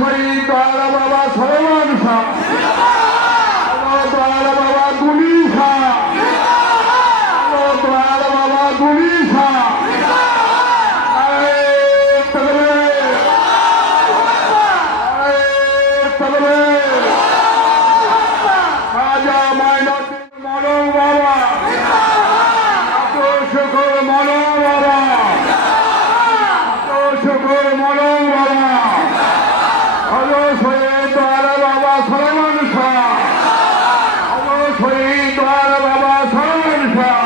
শহীদ দয়াল বাবা সলমান শাহ, দয়াল বাবা গুলি শাহ, দয়াল বাবা গুলি শাহ। খাজা মাইনুদ্দিন মলং বাবা, শুকুর মলং বাবা, শুকুর মলং বাবা, শহীদ দয়াল বাবা সলমান শাহ, শহীদ দয়াল বাবা সলমান শাহ,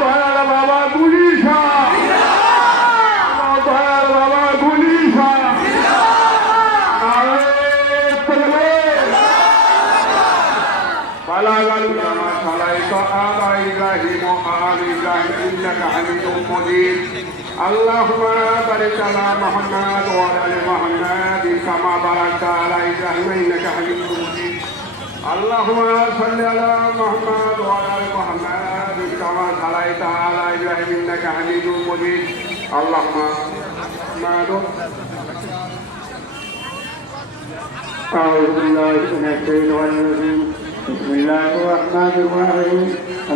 দয়াল বাবা গুলি শাহ, দয়াল বাবা গুলি শাহ। بلغ العلماء صليت آل إبراهيم وآل إبراهيم إنك حميد مجيد اللهم بارك على محمد وعلى آل محمد كما باركت على إبراهيم إنك حميد مجيد اللهم صل على محمد وعلى آل محمد كما صليت على إبراهيم إنك حميد مجيد اللهم أعوذ بالله من الشيطان الرجيم بسم الله الرحمن الرحيم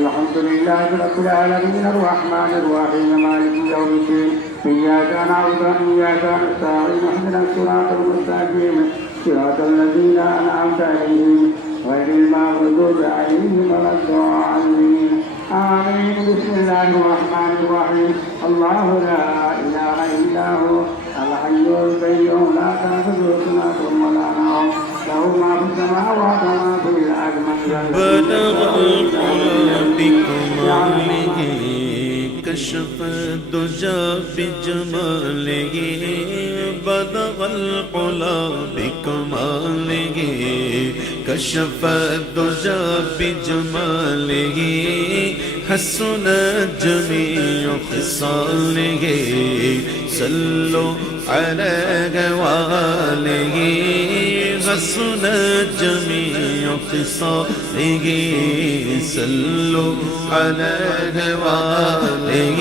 الحمد لله رب العالمين الرحمن الرحيم مالك يوم الدين إياك نعبد وإياك نستعين اهدنا الصراط المستقيم صراط الذين أنعمت عليهم غير المغضوب عليهم ولا الضالين آمين بسم الله الرحمن الرحيم الله لا إله إلا هو الحي القيوم لا تأخذه سنة ولا نوم له ما في السماوات وما في الأرض بلغ العلا بكماله كشف الدجى بجماله بلغ العلا بكماله كشف الدجى بجماله حسن جميع خصاله صلوا عليه وآله حسن جميع خصاله صلوا عليه وآله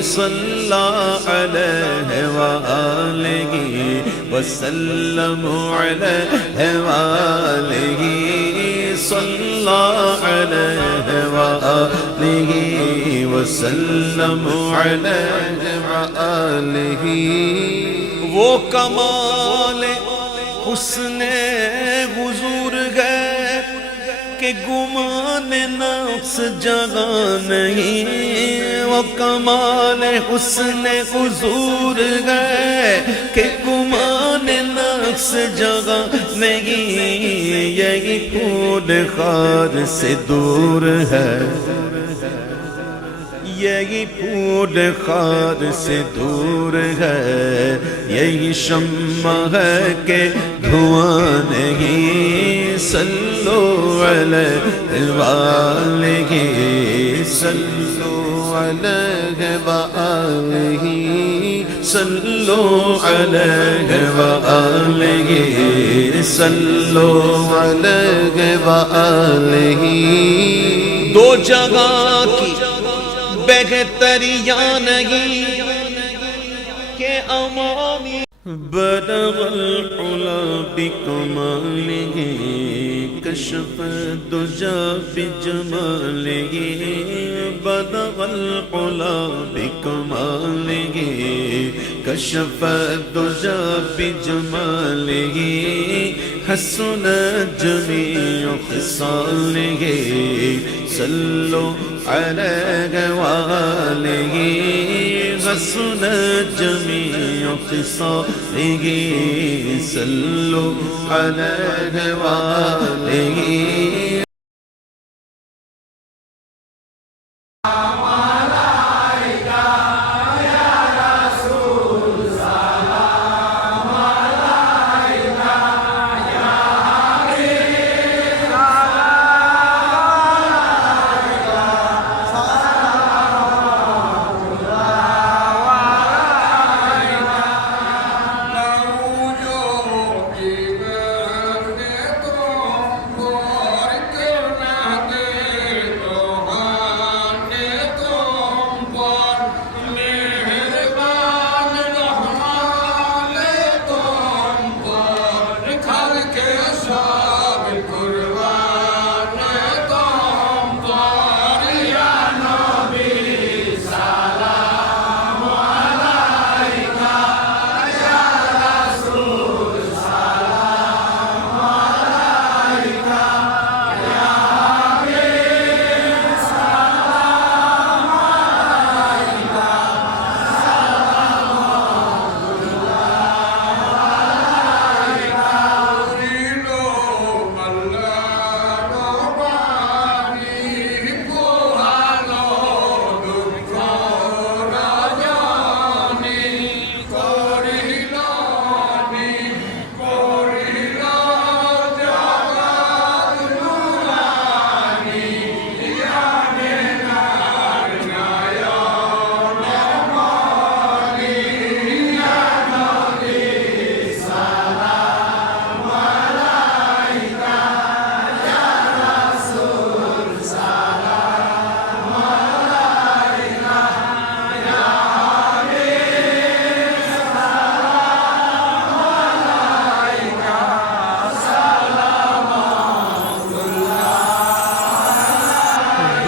صلى عليه وآله وسلموا عليه وآله صلى عليه وآله وسلموا عليه وآله وہ کمال حسن حضور ہے کہ گمان نفس جگہ نہیں وہ کمال حسن حضور ہے کہ گمان نفس جگہ نہیں یہی پھول خار سے دور ہے یہی پھول خار سے دور ہے یہی شمع ہے کہ دھواں نہیں صلو علیہ وآلہ صلو علیہ وآلہ صلو علیہ وآلہ صلو علیہ وآلہ دو جگہ کی بہتریاں نہیں کہ امانی بلغ العلا بکمالہ کشف الدجى بجمالہ بلغ العلا بکمالہ کشف الدجى بجمالہ حسن جميع خصاله صلوا عليه وآله حسن جميع خصاله صلوا عليه وآله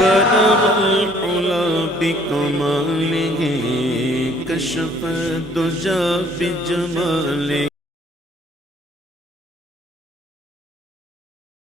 بلغ العلا بكماله كشف الدجى بجماله